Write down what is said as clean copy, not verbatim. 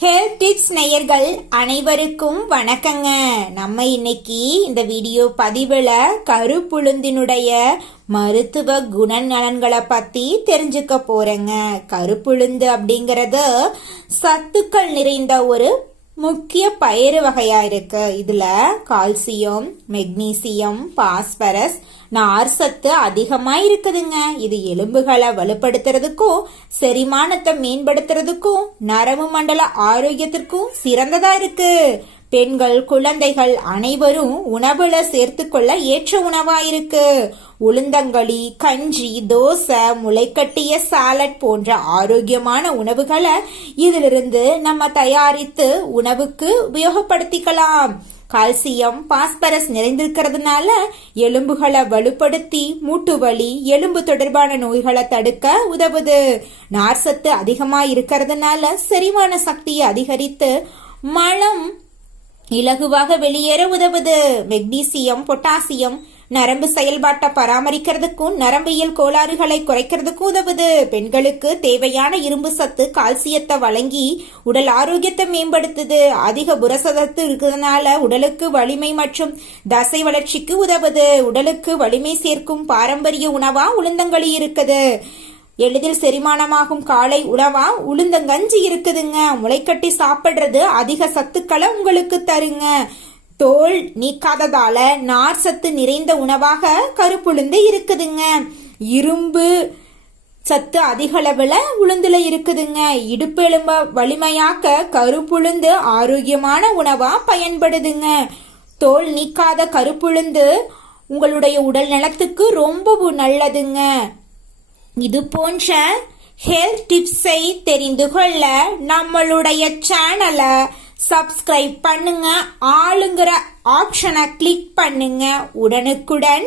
Health tips நேயர்கள் அனைவருக்கும் வணக்கங்க. நம்ம இன்னைக்கு இந்த வீடியோ பதிவுல கருப்புளுந்தினுடைய மருத்துவ குணநலன்களை பத்தி தெரிஞ்சுக்க போறேங்க. கருப்புளுந்து அப்படிங்கறது சத்துக்கள் நிறைந்த ஒரு முக்கிய பயிறு வகையா இருக்கு. இதுல கால்சியம், மெக்னீசியம், பாஸ்பரஸ், நார் சத்து அதிகமா இருக்குதுங்க. இது எலும்புகளை வலுப்படுத்துறதுக்கும் செரிமானத்தை மேம்படுத்துறதுக்கும் நரம்பு மண்டல ஆரோக்கியத்திற்கும் சிறந்ததா இருக்கு. பெண்கள், குழந்தைகள் அனைவரும் உணவுல சேர்த்துக்கொள்ள ஏற்ற உணவா இருக்கு. உளுந்தங்களி, கஞ்சி, தோசை, முளைக்கட்டிய சாலட் போன்ற ஆரோக்கியமான உணவுகளை இதிலிருந்து நம்ம தயாரித்து உணவுக்கு உபயோகப்படுத்திக்கலாம். கால்சியம், பாஸ்பரஸ் நிறைந்திருக்கிறதுனால எலும்புகளை வலுப்படுத்தி மூட்டு வலி, எலும்பு தொடர்பான நோய்களை தடுக்க உதவுது. நார்சத்து அதிகமா இருக்கிறதுனால செரிமான சக்தியை அதிகரித்து மலம் இலகுவாக வெளியேற உதவுது. மெக்னீசியம், பொட்டாசியம் நரம்பு செயல்பாட்டை பராமரிக்கிறதுக்கும் நரம்பியல் கோளாறுகளை குறைக்கிறதுக்கும் உதவுது. பெண்களுக்கு தேவையான இரும்பு சத்து கால்சியத்தை வழங்கி உடல் ஆரோக்கியத்தை மேம்படுத்துது. அதிக புரசத்து இருக்கிறதுனால உடலுக்கு வலிமை மற்றும் தசை வளர்ச்சிக்கு உதவுது. உடலுக்கு வலிமை சேர்க்கும் பாரம்பரிய உணவா உளுந்தங்களி இருக்குது. எளிதில் செரிமானமாகும் காலை உணவா உளுந்தங்கஞ்சி இருக்குதுங்க. முளைக்கட்டி சாப்பிடுறது அதிக சத்துக்களை உங்களுக்கு தருங்க. தோல் நீக்காததால நார் சத்து நிறைந்த உணவாக கருப்புளுந்து இருக்குதுங்க. இரும்பு சத்து அதிக அளவுல உளுந்துல இருக்குதுங்க. இடுப்பு எலும்ப வலிமையாக்க கருப்புளுந்து ஆரோக்கியமான உணவா பயன்படுதுங்க. தோல் நீக்காத கருப்புளுந்து உங்களுடைய உடல் நலத்துக்கு ரொம்பவும் நல்லதுங்க. இது போன்ற ஹெல்த் டிப்ஸை தெரிந்து கொள்ள நம்மளுடைய சேனலை சப்ஸ்கிரைப் பண்ணுங்க. ஆளுங்கிற ஆப்ஷனை கிளிக் பண்ணுங்க. உடனுக்குடன்